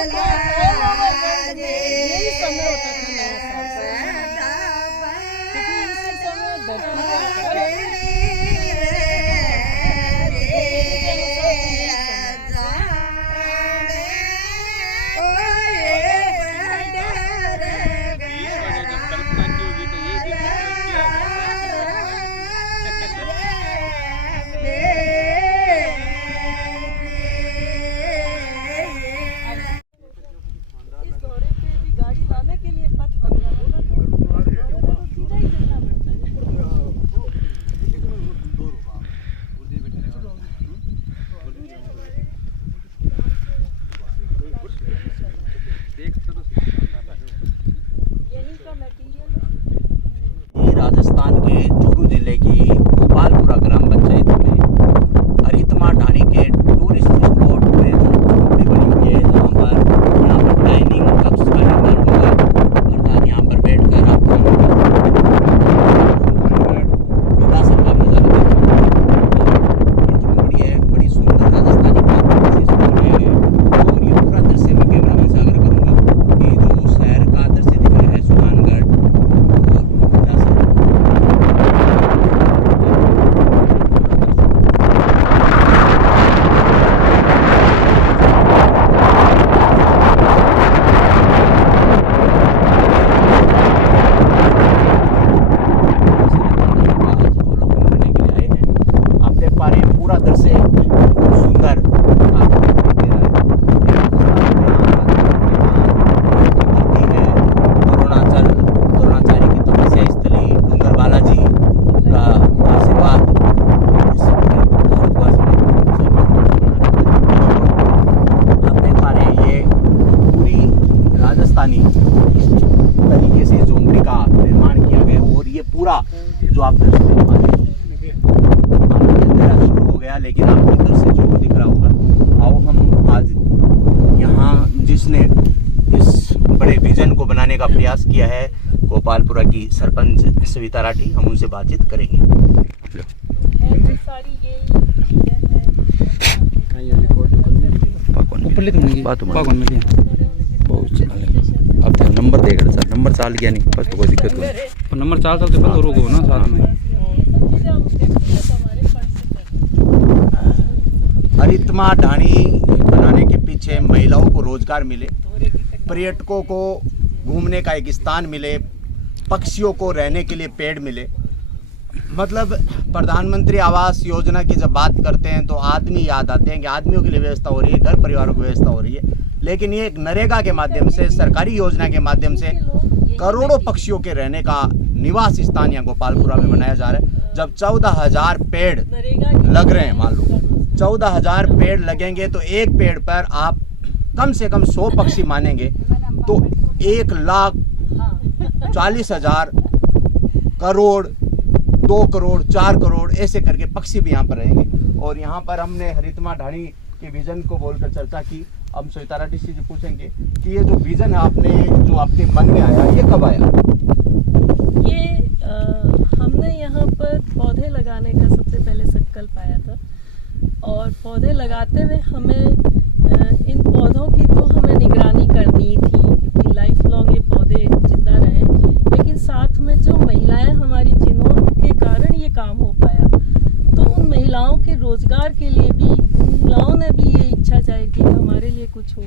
यही समय होता था नया साल, क्योंकि इसी समय धरती राजस्थान के चूरू जिले की गोपालपुरा ग्राम पंचायत में हरितमा ढाणी के टूरिस्ट स्पॉट में झोपड़ी बनी हुई है, जहाँ पर डाइनिंग कप्स का निर्माण होगा, अर्थात यहाँ पर बैठकर आप विरासत का नजारा देखें। ये झोपड़ी है, बड़ी सुंदर राजस्थानी कलाकृति से बनाया गया है। और ये पूरा दृश्य मैं कैमरा मैन से आग्रह करूँगा कि जो शहर का दृश्य दिख रहा है सुहानगढ़ तरीके से झोंपड़ी का निर्माण किया गया। और ये पूरा जो आप दृश्य देख पा रहे हैं अंधेरा शुरू हो गया, लेकिन आपको इधर से जो दिख रहा होगा। आओ हम आज यहाँ जिसने इस बड़े विजन को बनाने का प्रयास किया है, गोपालपुरा की सरपंच सविता राठी, हम उनसे बातचीत करेंगे। अब नंबर देगा सर, नंबर चाल गया नहीं बस, तो कोई दिक्कत नहीं। नंबर चाल तो बंद हो रोको ना साथ में। हरितमा ढाणी बनाने के पीछे महिलाओं को रोजगार मिले, पर्यटकों को घूमने का एक स्थान मिले, पक्षियों को रहने के लिए पेड़ मिले। मतलब प्रधानमंत्री आवास योजना की जब बात करते हैं तो आदमी याद आते हैं कि आदमियों के लिए व्यवस्था हो रही है, घर परिवारों की व्यवस्था हो रही है, लेकिन ये एक नरेगा के माध्यम से, सरकारी योजना के माध्यम से करोड़ों पक्षियों के रहने का निवास स्थान यहाँ गोपालपुरा में बनाया जा रहा है। जब 14,000 पेड़ लग रहे हैं, मान लो 14,000 पेड़ लगेंगे तो एक पेड़ पर आप कम से कम 100 पक्षी मानेंगे तो 1,40,000 करोड़, 2 करोड़, 4 करोड़ ऐसे करके पक्षी भी यहाँ पर रहेंगे। और यहाँ पर हमने हरितमा ढाणी के विजन को बोलकर चर्चा की। अब सविता राठी जी पूछेंगे कि ये जो विजन है आपने, जो आपके मन में आया, ये कब आया? ये हमने यहाँ पर पौधे लगाने का सबसे पहले संकल्प आया था, और पौधे लगाते हुए हमें इन पौधों की तो हमें निगरानी करनी थी, क्योंकि लाइफ लॉन्ग ये पौधे जिंदा रहें, लेकिन साथ में जो महिलाएं हमारी, जिन्होंने कारण ये काम हो पाया, तो उन महिलाओं के रोजगार के लिए भी महिलाओं ने भी ये इच्छा जाहिर की कि हमारे लिए कुछ हो,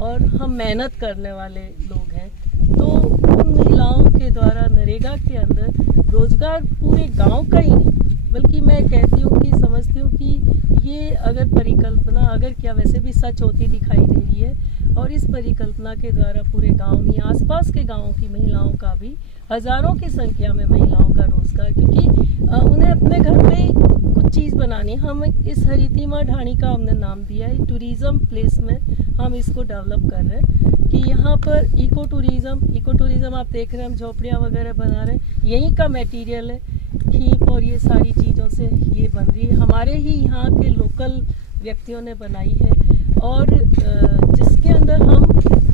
और हम मेहनत करने वाले लोग हैं, तो उन महिलाओं के द्वारा नरेगा के अंदर रोजगार पूरे गांव का ही नहीं, बल्कि मैं कहती हूँ कि समझती हूँ कि ये अगर परिकल्पना, अगर क्या वैसे भी सच होती दिखाई दे रही है, और इस परिकल्पना के द्वारा पूरे गांव नहीं, आसपास के गांवों की महिलाओं का भी, हजारों की संख्या में महिलाओं का रोजगार, क्योंकि उन्हें अपने घर पे ही कुछ चीज़ बनानी। हम इस हरितमा ढाणी का हमने नाम दिया है, टूरिज्म प्लेस में हम इसको डेवलप कर रहे हैं कि यहाँ पर इको टूरिज्म आप देख रहे हैं, हम झोपड़ियाँ वगैरह बना रहे हैं, यहीं का मटेरियल है, खीप और ये सारी चीज़ों से ये बन रही है, हमारे ही यहाँ के लोकल व्यक्तियों ने बनाई है, और जिसके अंदर हम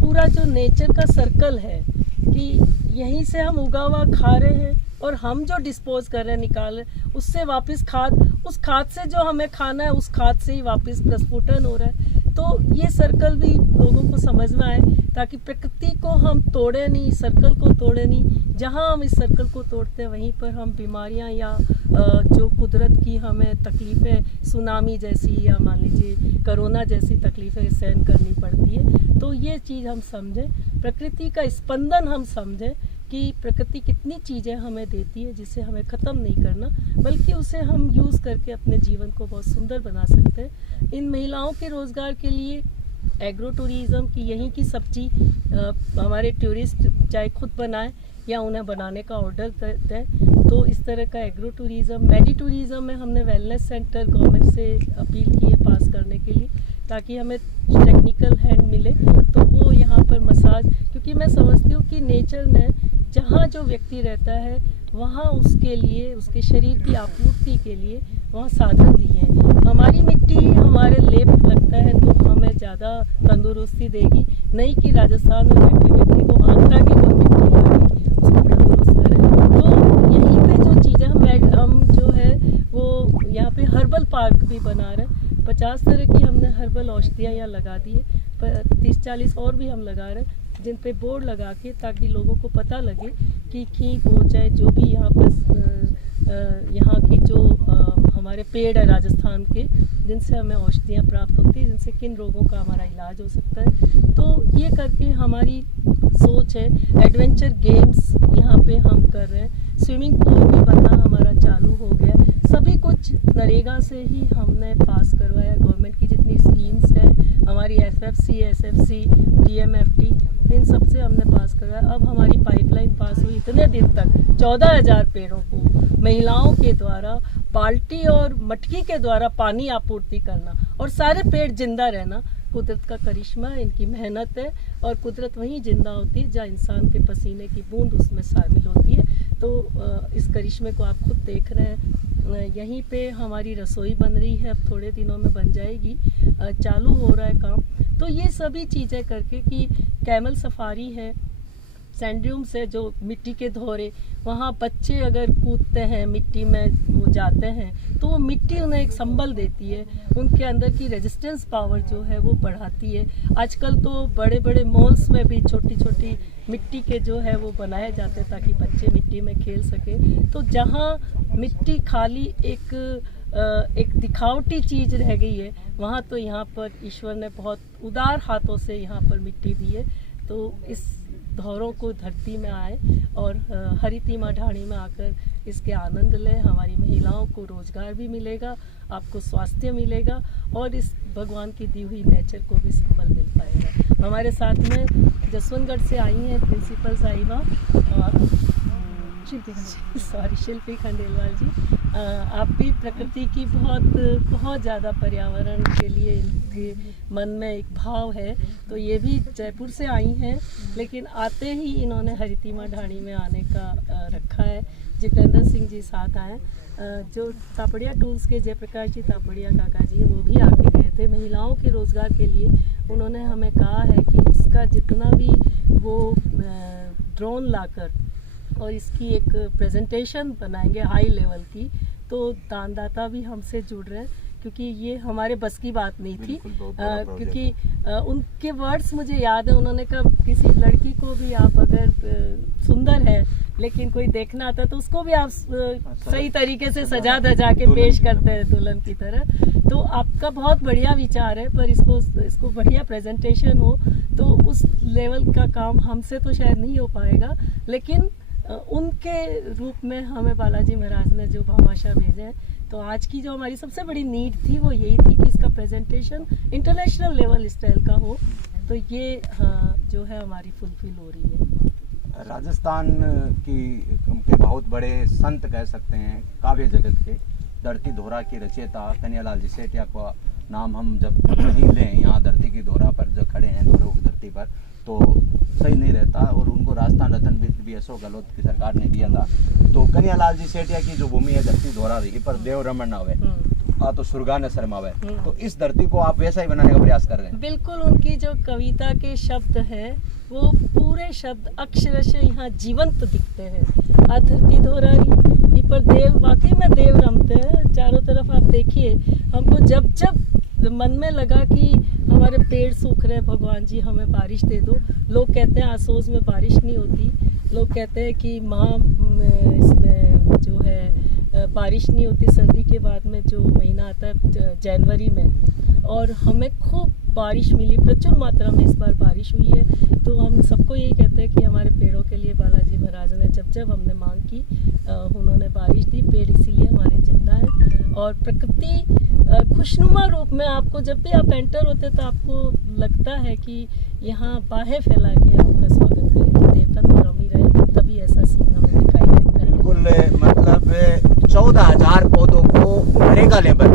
पूरा जो नेचर का सर्कल है कि यहीं से हम उगा हुआ खा रहे हैं, और हम जो डिस्पोज कर रहे हैं, निकाल रहे हैं, उससे वापस खाद, उस खाद से जो हमें खाना है, उस खाद से ही वापस प्रस्फुटन हो रहा है। तो ये सर्कल भी लोगों को समझ में आए, ताकि प्रकृति को हम तोड़े नहीं, सर्कल को तोड़े नहीं। जहाँ हम इस सर्कल को तोड़ते हैं वहीं पर हम बीमारियाँ या जो कुदरत की हमें तकलीफ़ें, सुनामी जैसी या मान लीजिए कोरोना जैसी तकलीफ़ें सहन करनी पड़ती है। तो ये चीज़ हम समझें, प्रकृति का स्पंदन हम समझें कि प्रकृति कितनी चीज़ें हमें देती है, जिसे हमें ख़त्म नहीं करना, बल्कि उसे हम यूज़ करके अपने जीवन को बहुत सुंदर बना सकते हैं। इन महिलाओं के रोज़गार के लिए एग्रो टूरिज़्म की यहीं की सब्जी हमारे टूरिस्ट चाहे खुद बनाएं या उन्हें बनाने का ऑर्डर दें, तो इस तरह का एग्रो टूरिज़्म। मेडी टूरिज़्म में हमने वेलनेस सेंटर गवर्नमेंट से अपील की है पास करने के लिए, ताकि हमें टेक्निकल हैंड मिले, तो वो यहाँ पर मसाज, क्योंकि मैं समझती हूँ कि नेचर ने जहाँ जो व्यक्ति रहता है वहाँ उसके लिए, उसके शरीर की आपूर्ति के लिए वहाँ साधन दिए हैं। हमारी मिट्टी हमारे लेप लगता है तो हमें ज़्यादा तंदुरुस्ती देगी, नहीं कि राजस्थान में बैठे व्यक्ति को आंध्रा की कोई मिट्टी लाके उसको तंदुरुस्त करें। तो यहीं पे जो चीज़ें हम जो है वो यहाँ पे हर्बल पार्क भी बना रहे हैं। 50 तरह की हमने हर्बल औषधियाँ यहाँ लगा दी है, 30-40 और भी हम लगा रहे हैं, जिन पे बोर्ड लगा के, ताकि लोगों को पता लगे कि खींच हो चाहे जो भी यहाँ पर यहाँ की जो हमारे पेड़ है राजस्थान के, जिनसे हमें औषधियाँ प्राप्त होती हैं, जिनसे किन रोगों का हमारा इलाज हो सकता है। तो ये करके हमारी सोच है। एडवेंचर गेम्स यहाँ पे हम कर रहे हैं, स्विमिंग पूल भी बनना हमारा चालू हो गया। सभी कुछ नरेगा से ही हमने पास करवाया। गवर्नमेंट की जितनी स्कीम्स हैं, हमारी FFC, SFC, DMFT, इन सब से हमने पास करवाया। अब हमारी पाइपलाइन पास हुई, इतने दिन तक 14,000 पेड़ों को महिलाओं के द्वारा बाल्टी और मटकी के द्वारा पानी आपूर्ति करना और सारे पेड़ जिंदा रहना कुदरत का करिश्मा, इनकी मेहनत है। और कुदरत वहीं जिंदा होती है जहाँ इंसान के पसीने की बूंद उसमें शामिल होती है। तो इस करिश्मे को आप खुद देख रहे हैं। यहीं पे हमारी रसोई बन रही है, अब थोड़े दिनों में बन जाएगी, चालू हो रहा है काम। तो ये सभी चीज़ें करके कि कैमल सफारी है, सैंड्यूम से जो मिट्टी के धोरे, वहाँ बच्चे अगर कूदते हैं मिट्टी में, वो जाते हैं तो वो मिट्टी उन्हें एक संबल देती है, उनके अंदर की रेजिस्टेंस पावर जो है वो बढ़ाती है। आजकल तो बड़े बड़े मॉल्स में भी छोटी छोटी मिट्टी के जो है वो बनाए जाते हैं ताकि बच्चे मिट्टी में खेल सके। तो जहाँ मिट्टी खाली एक दिखावटी चीज़ रह गई है, वहाँ तो यहाँ पर ईश्वर ने बहुत उदार हाथों से यहाँ पर मिट्टी दी है। तो इस धौरों को धरती में आए और हरितिमा ढाणी में आकर इसके आनंद लें। हमारी महिलाओं को रोजगार भी मिलेगा, आपको स्वास्थ्य मिलेगा और इस भगवान की दी हुई नेचर को भी संबल मिल पाएगा। हमारे साथ में जसवंतगढ़ से आई हैं प्रिंसिपल साहिबा और शिल्पी खंडेलवाल जी। आप भी प्रकृति की बहुत ज़्यादा पर्यावरण के लिए इनके मन में एक भाव है, तो ये भी जयपुर से आई हैं, लेकिन आते ही इन्होंने हरितिमा ढाणी में आने का रखा है। जितेंद्र सिंह जी साथ आए, जो तापड़िया टूल्स के जयप्रकाश जी तापड़िया काका जी वो भी आके गए थे। महिलाओं के रोज़गार के लिए उन्होंने हमें कहा है कि इसका जितना भी वो ड्रोन लाकर और इसकी एक प्रेजेंटेशन बनाएंगे हाई लेवल की, तो दानदाता भी हमसे जुड़ रहे हैं, क्योंकि ये हमारे बस की बात नहीं थी। क्योंकि उनके वर्ड्स मुझे याद है, उन्होंने कहा किसी लड़की को भी आप अगर सुंदर है लेकिन कोई देखना आता तो उसको भी आप सही तरीके से सजा धजा के पेश करते हैं दुल्हन की तरह। तो आपका बहुत बढ़िया विचार है, पर इसको बढ़िया प्रेजेंटेशन हो तो उस लेवल का काम हमसे तो शायद नहीं हो पाएगा, लेकिन उनके रूप में हमें बालाजी महाराज ने जो भामाशाह भेजे हैं। तो आज की जो हमारी सबसे बड़ी नीड थी वो यही थी कि इसका प्रेजेंटेशन इंटरनेशनल लेवल स्टाइल का हो, तो ये जो है हमारी फुलफिल हो रही है। राजस्थान के बहुत बड़े संत कह सकते हैं काव्य जगत के, धरती धोरा के रचयिता कन्हैयालाल जी सेठिया का नाम हम जब नहीं लें यहाँ धरती की धोरा पर जो खड़े हैं, धोरों की धरती पर, तो सही नहीं रहता। और उनको राजस्थान रत्न भी अशोक गहलोत की सरकार ने दिया था। तो कन्हैयालाल जी सेठिया की जो भूमि है धरती धोरा रही पर देव रमन आवे तो सुरगा न शर्मावे, तो इस धरती को आप वैसा ही बनाने का प्रयास कर रहे हैं। बिल्कुल, उनकी जो कविता के शब्द हैं वो पूरे शब्द अक्षरशः यहाँ जीवंत दिखते हैं। आ धरती धोरा रही पर देव, वाकई में देव रमते हैं चारों तरफ। आप देखिए, हमको जब मन में लगा कि हमारे पेड़ सूख रहे हैं, भगवान जी हमें बारिश दे दो। लोग कहते हैं आसोज में बारिश नहीं होती, लोग कहते हैं कि इसमें जो है बारिश नहीं होती सर्दी के बाद में जो महीना आता है जनवरी में, और हमें खूब बारिश मिली, प्रचुर मात्रा में इस बार बारिश हुई है। तो हम सबको यही कहते हैं कि हमारे पेड़ों के लिए बालाजी महाराज ने जब हमने मांग की उन्होंने बारिश दी। पेड़ इसीलिए हमारे जिंदा है और प्रकृति खुशनुमा रूप में आपको जब भी आप एंटर होते तो आपको लगता है कि यहाँ बाहें फैला के आपका स्वागत करें। देवता तो रम ही रहे, तभी ऐसा सीन हमें दिखाई देता है। बिल्कुल, मतलब 14,000 पौधों को नरेगा लेबर,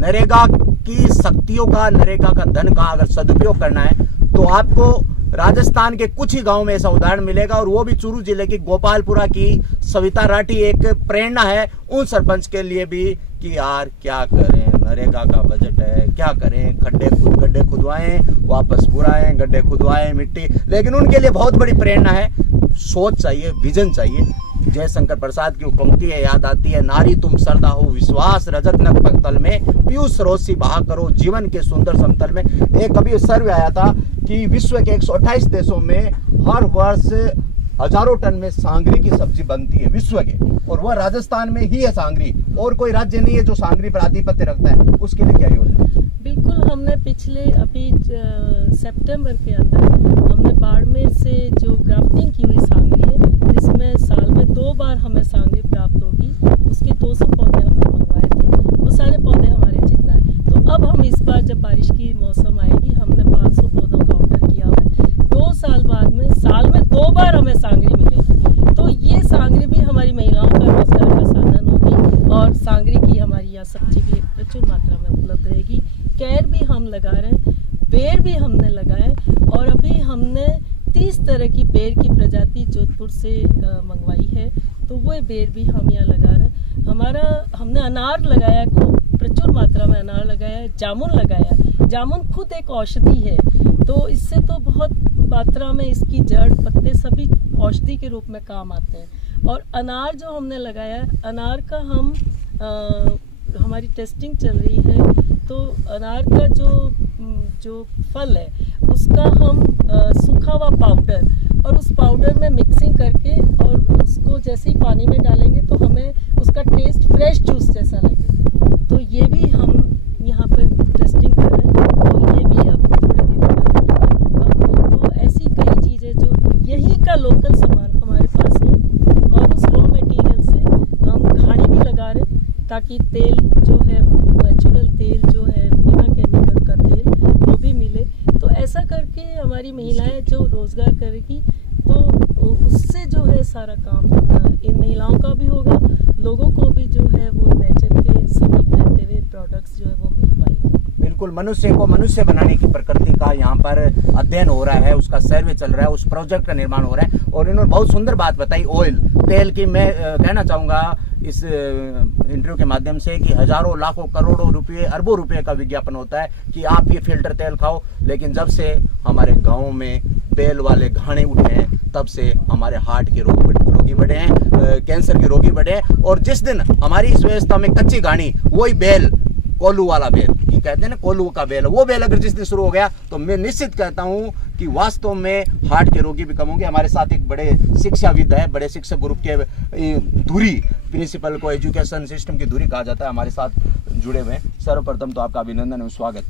नरेगा की शक्तियों का, नरेगा का धन का अगर सदुपयोग करना है तो आपको राजस्थान के कुछ ही गांव में ऐसा उदाहरण मिलेगा, और वो भी चूरू जिले की गोपालपुरा की सविता राठी एक प्रेरणा है उन सरपंच के लिए भी कि यार क्या करें, नरेगा का बजट है, क्या करें, गड्ढे खुदवाएं, वापस बुराएं, गड्ढे खुदवाएं, मिट्टी, लेकिन उनके लिए बहुत बड़ी प्रेरणा है। सोच चाहिए, विजन चाहिए। जयशंकर प्रसाद की पंक्ति है, याद आती है, नारी तुम सरदा हो विश्वास रजत नक पगतल में, पीयूष सरोसी बहा करो जीवन के सुंदर समतल में। एक कभी सर्वे आया था कि विश्व के 128 देशों में हर वर्ष हजारों टन में सांगरी की सब्जी बनती है विश्व के, और वह राजस्थान में ही है सांगरी, और कोई राज्य नहीं है जो सांगरी पर आधिपत्य रखता है। उसके लिए क्या योजना? बिल्कुल, हमने पिछले अभी सितंबर के अंदर हमने बाड़मेर से जो ग्राफ्टिंग की हुई सांगरी है, जिसमें साल में 2 बार हमें सांगरी प्राप्त होगी, उसके 200 पौधे हमने मंगवाए थे। वो सारे पौधे हमारे जिंदा है। तो अब हम इस बार जब बारिश की मौसम आएगी, हमने 500 पौधों का ऑर्डर किया हुआ है। 2 साल बाद में साल में 2 बार हमें सांगरी मिलेगी। तो ये सांगरी भी हमारी महिलाओं का रोजगार का साधन होगी, और सांगरी की हमारी यहाँ सब्जी भी प्रचुर मात्रा में उपलब्ध रहेगी। कैर भी हम लगा रहे हैं, बेर भी हमने लगाए, और अभी हमने 30 तरह की बेर की प्रजाति जोधपुर से मंगवाई है। तो वो बेर भी हम यहाँ लगा रहे हैं। हमने अनार लगाया, खूब प्रचुर मात्रा में अनार लगाया है, जामुन लगाया। जामुन खुद एक औषधि है, तो इससे तो बहुत मात्रा में इसकी जड़, पत्ते सभी औषधि के रूप में काम आते हैं। और अनार जो हमने लगाया, अनार का हमारी टेस्टिंग चल रही है, तो अनार का जो फल है उसका हम सूखा हुआ पाउडर, और उस पाउडर में मिक्सिंग करके और उसको जैसे ही पानी में डालेंगे तो हमें उसका टेस्ट फ्रेश जूस जैसा लगे। तो ये भी हम यहाँ पर टेस्टिंग कर रहे हैं, तो ये भी अब थोड़े दिनों में होगा। तो ऐसी कई चीज़ें जो यहीं का लोकल सामान हमारे पास हो, और उस रॉ मटेरियल से हम घानी भी लगा रहे हैं, ताकि तेल जो है नेचुरल तेल जो है बिना केमिकल का तेल वो भी मिले। तो ऐसा करके हमारी महिलाएं जो रोजगार करेगी, तो उससे जो है सारा काम इन महिलाओं का भी होगा, लोगों को भी जो है वो नेचर के समीप रहते हुए प्रोडक्ट्स जो है वो मिल पाएंगे। बिल्कुल, मनुष्य को मनुष्य बनाने की प्रकृति का यहाँ पर अध्ययन हो रहा है, उसका सर्वे चल रहा है, उस प्रोजेक्ट का निर्माण हो रहा है। और इन्होंने बहुत सुंदर बात बताई ऑयल, तेल की। मैं कहना चाहूँगा इस इंटरव्यू के माध्यम से कि हजारों, लाखों, करोड़ों रुपये, अरबों रुपये का विज्ञापन होता है कि आप ये फिल्टर तेल खाओ, लेकिन जब से हमारे गाँव में बेल वाले घाने उठे हैं, तब से हमारे हार्ट के रोगी बढ़े हैं, कैंसर के रोगी बढ़े हैं। और जिस दिन हमारी इस व्यवस्था में कच्ची घानी, वही बेल, कोल्लू वाला बेल, ये कहते हैं ना कोल्लू का बेल, वो बेल अगर जिस दिन शुरू हो गया, तो मैं निश्चित कहता हूँ कि वास्तव में हार्ट के रोगी भी कम होंगे। हमारे साथ एक बड़े शिक्षाविद है, बड़े शिक्षक ग्रुप के धुरी, प्रिंसिपल को एजुकेशन सिस्टम की धुरी कहा जाता है, हमारे साथ जुड़े हुए हैं। सर्वप्रथम तो आपका अभिनंदन एवं स्वागत।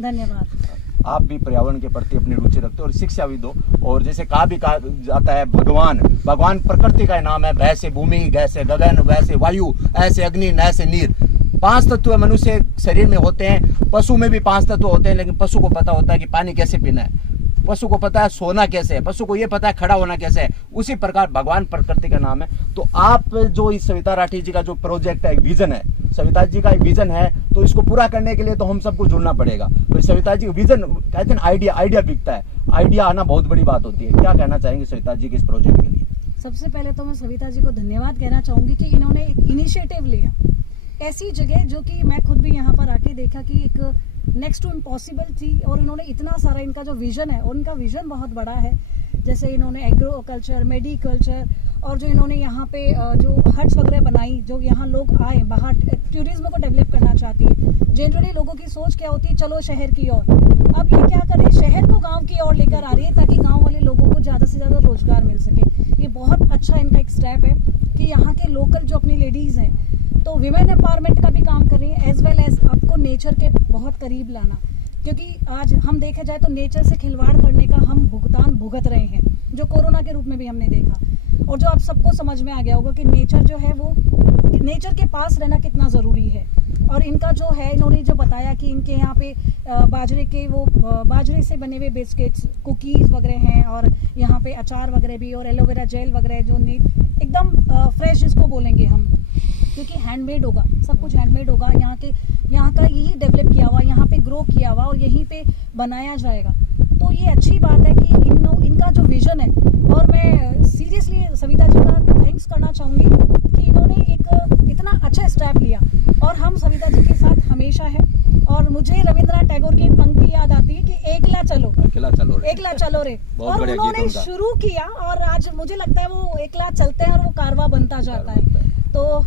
धन्यवाद। आप भी पर्यावरण के प्रति अपनी रुचि रखते हो और शिक्षाविद हो, और जैसे कहा जाता है भगवान प्रकृति का नाम है। वैसे भूमि, वैसे गगन, वैसे वायु, ऐसे अग्नि, ऐसे नीर। 5 तत्व मनुष्य शरीर में होते हैं। पशु में भी 5 तत्व होते हैं, लेकिन पशु को पता होता है कि पानी कैसे पीना है, पशु को पता है सोना कैसे है, पशु को ये पता है खड़ा होना कैसे है। उसी प्रकार भगवान प्रकृति का नाम है। तो आप जो इस सविता राठी जी का जो प्रोजेक्ट है, एक विजन है, सविता जी का एक विजन है, तो इसको पूरा करने के लिए तो हम सबको जुड़ना पड़ेगा। तो सविता जी विजन कहते हैं, आइडिया बिकता है, आइडिया आना बहुत बड़ी बात होती है। क्या कहना चाहेंगे सविता जी के इस प्रोजेक्ट के लिए? सबसे पहले तो मैं सविता जी को धन्यवाद कहना चाहूंगी कि इन्होंने एक इनिशिएटिव लिया, ऐसी जगह जो कि मैं खुद भी यहाँ पर आके देखा कि एक नेक्स्ट टू इम्पॉसिबल थी, और इन्होंने इतना सारा, इनका जो विजन है, उनका विजन बहुत बड़ा है। जैसे इन्होंने एग्रो कल्चर, मेडिकल्चर और जो इन्होंने यहाँ पे जो हट्स वगैरह बनाई, जो यहाँ लोग आए बाहर टूरिज्म को डेवलप करना चाहती है। जनरली लोगों की सोच क्या होती है, चलो शहर की ओर, अब ये क्या करें, शहर को गांव की ओर लेकर आ रही है ताकि गांव वाले लोगों को ज़्यादा से ज़्यादा रोजगार मिल सके। ये बहुत अच्छा इनका एक स्टेप है कि यहाँ के लोकल जो अपनी लेडीज़ हैं तो विमेन एम्पावरमेंट का भी काम कर रही है, एज वेल एज आपको नेचर के बहुत करीब लाना, क्योंकि आज हम देखा जाए तो नेचर से खिलवाड़ करने का हम भुगतान भुगत रहे हैं, जो कोरोना के रूप में भी हमने देखा। और जो आप सबको समझ में आ गया होगा कि नेचर जो है वो, नेचर के पास रहना कितना ज़रूरी है। और इनका जो है, इन्होंने जो बताया कि इनके यहाँ पे बाजरे के वो बाजरे से बने हुए बिस्किट्स, कुकीज़ वगैरह हैं, और यहाँ पे अचार वगैरह भी, और एलोवेरा जेल वगैरह जो एकदम फ्रेश जिसको बोलेंगे हम, क्योंकि हैंडमेड होगा, सब कुछ हैंडमेड होगा, यहाँ का यही डेवलप किया हुआ, यहाँ पे ग्रो किया हुआ और यहीं पे बनाया जाएगा। तो ये अच्छी बात है कि इनका जो विजन है, और मैं सीरियसली सविता जी का थैंक्स करना चाहूँगी कि इन्होंने एक इतना अच्छा स्टेप लिया, और हम सविता जी के साथ हमेशा है। और मुझे रविंद्रनाथ टैगोर की पंक्ति याद आती है कि एकला चलो एकला चलो रे, और उन्होंने शुरू किया और आज मुझे लगता है वो एकला चलते हैं और वो कारवा बनता जाता है। तो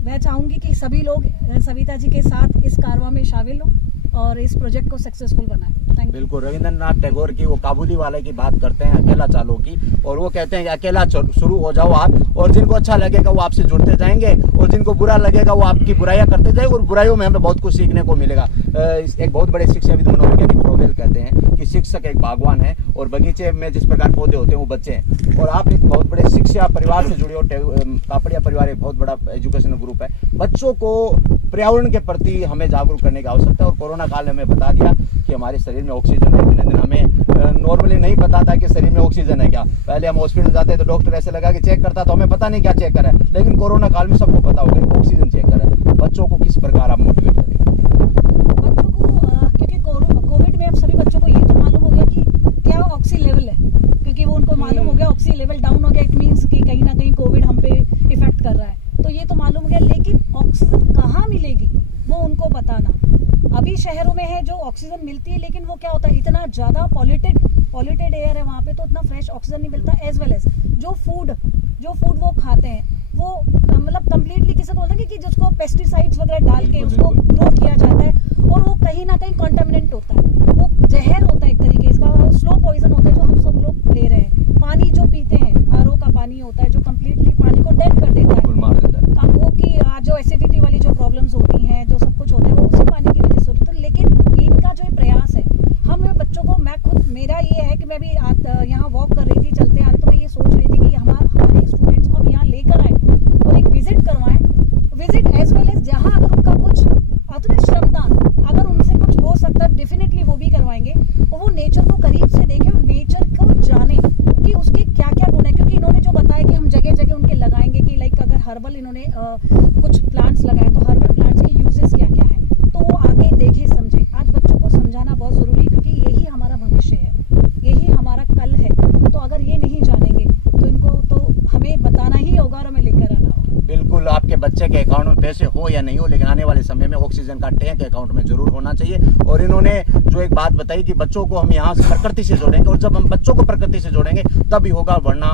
मैं चाहूंगी कि सभी लोग सविता जी के साथ इस कारवा में शामिल हो और इस प्रोजेक्ट को सक्सेसफुल बनाएं। Thank you. बिल्कुल, रविंद्रनाथ टैगोर की वो काबुली वाले की बात करते हैं, अकेला चालो की, और वो कहते हैं कि अकेला शुरू हो जाओ आप, और जिनको अच्छा लगेगा वो आपसे जुड़ते जाएंगे, और जिनको बुरा लगेगा वो आपकी बुराइयां करते जाएंगे, और बुराइयों में हमें बहुत कुछ सीखने को मिलेगा। एक बहुत बड़े शिक्षाविद मनोवैज्ञानिक फ्रोबेल कहते हैं कि शिक्षक एक बागवान है और बगीचे में जिस प्रकार पौधे होते हैं वो बच्चे हैं, और आप एक बहुत बड़े शिक्षा परिवार से जुड़े हो। कापड़िया परिवार एक बहुत बड़ा एजुकेशनल ग्रुप है। बच्चों को पर्यावरण के प्रति हमें जागरूक करने की आवश्यकता है, और कोरोना काल ने हमें बता दिया कि हमारे शरीर में ऑक्सीजन है। दिन दिन हमें नॉर्मली नहीं पता था कि शरीर में ऑक्सीजन है क्या। पहले हम हॉस्पिटल जाते तो डॉक्टर ऐसे लगा कि चेक करता, तो हमें पता नहीं क्या चेक कर रहा है, लेकिन कोरोना काल में सबको पता हो गया ऑक्सीजन चेक कर रहा है। बच्चों को किस प्रकार आप मोटिवेट करेंगे? बच्चों को, क्योंकि कोविड में अब सभी बच्चों को ये तो मालूम हो गया कि क्या ऑक्सी लेवल है, क्योंकि वो उनको मालूम हो गया ऑक्सी लेवल डाउन हो गया, इट मीन्स कि कहीं ना कहीं कोविड हम पे इफेक्ट कर रहा है, तो ये तो मालूम हो गया। लेकिन ऑक्सीजन कहाँ मिलेगी वो उनको बताना। अभी शहरों में है जो ऑक्सीजन मिलती है, लेकिन वो क्या होता है, इतना ज़्यादा पॉल्यूटेड एयर है वहाँ पे, तो इतना फ्रेश ऑक्सीजन नहीं मिलता। एज वेल एज जो फूड वो खाते हैं वो मतलब कम्प्लीटली किसी को बोलते हैं कि जिसको पेस्टिसाइड्स वगैरह डाल के उसको ग्रो किया जाता है, और वो कहीं ना कहीं कॉन्टामिनेंट होता है, वो जहर होता है एक तरीके का, वो स्लो पॉइजन होता है जो हम सब लोग ले रहे हैं। पानी जो पीते हैं RO का पानी होता है जो कम्प्लीटली पानी को डेड कर देता है, मार देता है। वो कि जो एसिडिटी वाली जो प्रॉब्लम्स होती हैं, जो सब कुछ होता है वो उसी पानी की वजह से होता है। लेकिन इनका जो प्रयास है, हम बच्चों को, मैं खुद, मेरा ये है कि मैं भी यहाँ वॉक कर रही थी, चलते आ रहे, तो मैं ये सोच रही थी कि हमारे स्टूडेंट्स को हम यहाँ लेकर आए और एक विजिट करवाएं, विजिट एज वेल एज जहाँ अगर उनका कुछ अतिरिक्त श्रमदान अगर उनसे कुछ हो सकता है डेफिनेटली वो भी करवाएंगे, और वो नेचर को करीब से देखें और नेचर को जाने कि उसके क्या क्या गुण है। क्योंकि इन्होंने जो बताया कि हम जगह जगह उनके लगाएंगे कि लाइक अगर हर्बल इन्होंने कुछ प्लांट्स लगाए तो हर्बल प्लांट्स के यूजेस क्या क्या है, तो वो आगे देखे समझे। आज बच्चों को समझाना बहुत ज़रूरी है, क्योंकि यही हमारा भविष्य है, यही हमारा कल है। तो अगर ये नहीं जानेंगे तो इनको तो हमें बताना ही होगा और हमें लेकर आना होगा। बिल्कुल, आपके बच्चे के अकाउंट में पैसे हो या नहीं हो, लेकिन आने वाले समय में ऑक्सीजन का टैंक अकाउंट में जरूर होना चाहिए। और इन्होंने जो एक बात बताई कि बच्चों को हम यहाँ से प्रकृति से जोड़ेंगे, और जब हम बच्चों को प्रकृति से जोड़ेंगे तभी होगा, वरना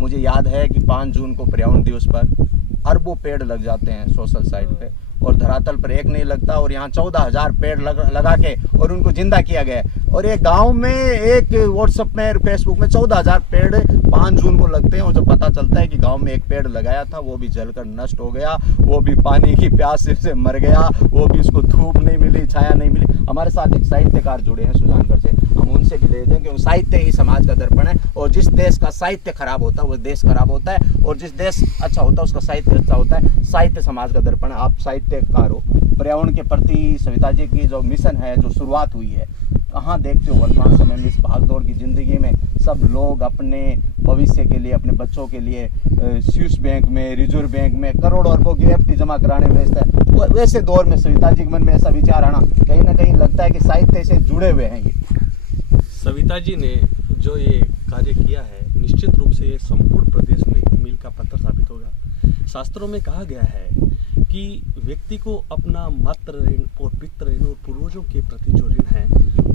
मुझे याद है कि 5 जून को पर्यावरण दिवस पर अरबों पेड़ लग जाते हैं सोशल साइट पे, और धरातल पर एक नहीं लगता, और यहाँ 14,000 पेड़ लगा के और उनको जिंदा किया गया है। और एक गांव में, एक व्हाट्सएप में, फेसबुक में 14,000 पेड़ 5 जून को लगते हैं, और जब पता चलता है कि गांव में एक पेड़ लगाया था वो भी जलकर नष्ट हो गया, वो भी पानी की प्यास से मर गया, वो भी उसको धूप नहीं मिली, छाया नहीं मिली। हमारे साथ एक साहित्यकार जुड़े हैं सुजानगढ़ से, हम उनसे भी लेते हैं, क्योंकि साहित्य ही समाज का दर्पण है, और जिस देश का साहित्य खराब होता है वो देश खराब होता है, और जिस देश अच्छा होता है उसका साहित्य अच्छा होता है। साहित्य समाज का दर्पण है। आप साहित्यकार हो, पर्यावरण के प्रति सविता जी की जो मिशन है, जो शुरुआत हुई है, कहाँ देखते हो वर्तमान समय में इस भागदौड़ की जिंदगी में सब लोग अपने भविष्य के लिए, अपने बच्चों के लिए स्विस बैंक में, रिजर्व बैंक में करोड़ों अरबों की FD जमा कराने में व्यस्त है। वैसे दौर में सविता जी के मन में ऐसा विचार आना, कहीं ना कहीं लगता है कि साहित्य से जुड़े हुए हैं ये। सविता जी ने जो ये कार्य किया है, निश्चित रूप से ये संपूर्ण प्रदेश में मील का पत्थर साबित होगा। शास्त्रों में कहा गया है कि व्यक्ति को अपना मातृ ऋण और पितृ ऋण और पूर्वजों के प्रति जो ऋण है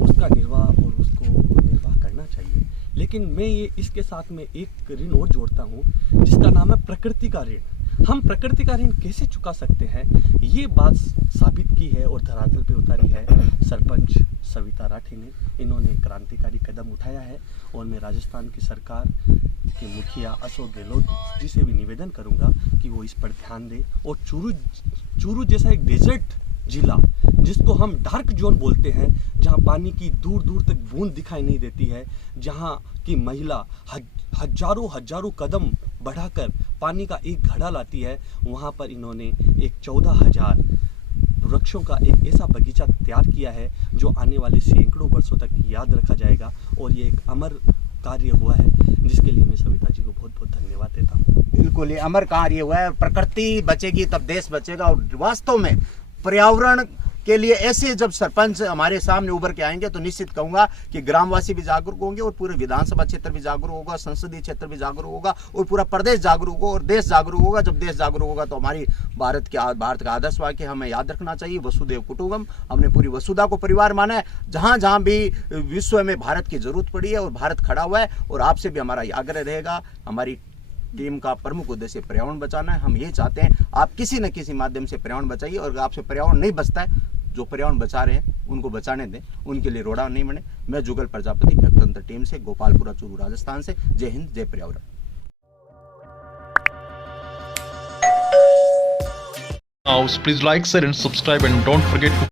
उसका निर्वाह और उसको निर्वाह करना चाहिए। लेकिन मैं ये इसके साथ में एक ऋण और जोड़ता हूँ जिसका नाम है प्रकृति का ऋण। हम प्रकृति का ऋण कैसे चुका सकते हैं, ये बात साबित की है और धरातल पे उतारी है सरपंच सविता राठी ने। इन्होंने क्रांतिकारी कदम उठाया है और मैं राजस्थान की सरकार के मुखिया अशोक गहलोत जी से भी निवेदन करूंगा कि वो इस पर ध्यान दें और चूरू जैसा एक डेजर्ट जिला जिसको हम डार्क जोन बोलते हैं, जहां पानी की दूर दूर तक बूंद दिखाई नहीं देती है, जहां की महिला हजारों कदम बढ़ाकर पानी का एक घड़ा लाती है, वहां पर इन्होंने एक 14,000 वृक्षों का एक ऐसा बगीचा तैयार किया है जो आने वाले सैकड़ों वर्षों तक याद रखा जाएगा। और ये एक अमर कार्य हुआ है जिसके लिए मैं सविता जी को बहुत बहुत धन्यवाद देता हूँ। बिल्कुल, ये अमर कार्य हुआ है। प्रकृति बचेगी तब देश बचेगा। और वास्तव में पर्यावरण के लिए ऐसे जब सरपंच हमारे सामने उभर के आएंगे तो निश्चित कहूंगा कि ग्रामवासी भी जागरूक होंगे और पूरे विधानसभा क्षेत्र भी जागरूक होगा, संसदीय क्षेत्र भी जागरूक होगा और पूरा प्रदेश जागरूक होगा और देश जागरूक होगा। जब देश जागरूक होगा तो हमारी भारत का आदर्श वाक्य हमें याद रखना चाहिए, वसुदेव कुटुंबकम। हमने पूरी वसुधा को परिवार माना है। जहां जहां भी विश्व में भारत की जरूरत पड़ी है और भारत खड़ा हुआ है। और आपसे भी हमारा आग्रह रहेगा, हमारी टीम का प्रमुख उद्देश्य पर्यावरण बचाना है। हम ये चाहते हैं आप किसी न किसी माध्यम से पर्यावरण बचाइए और आपसे पर्यावरण नहीं बचता है, जो पर्यावरण बचा रहे हैं उनको बचाने दें, उनके लिए रोड़ा नहीं बने। मैं जुगल प्रजापति भक्तंत्र टीम से, गोपालपुरा चूरू राजस्थान से। जय हिंद, जय पर्यावरण। Now, please like, share and subscribe and don't forget to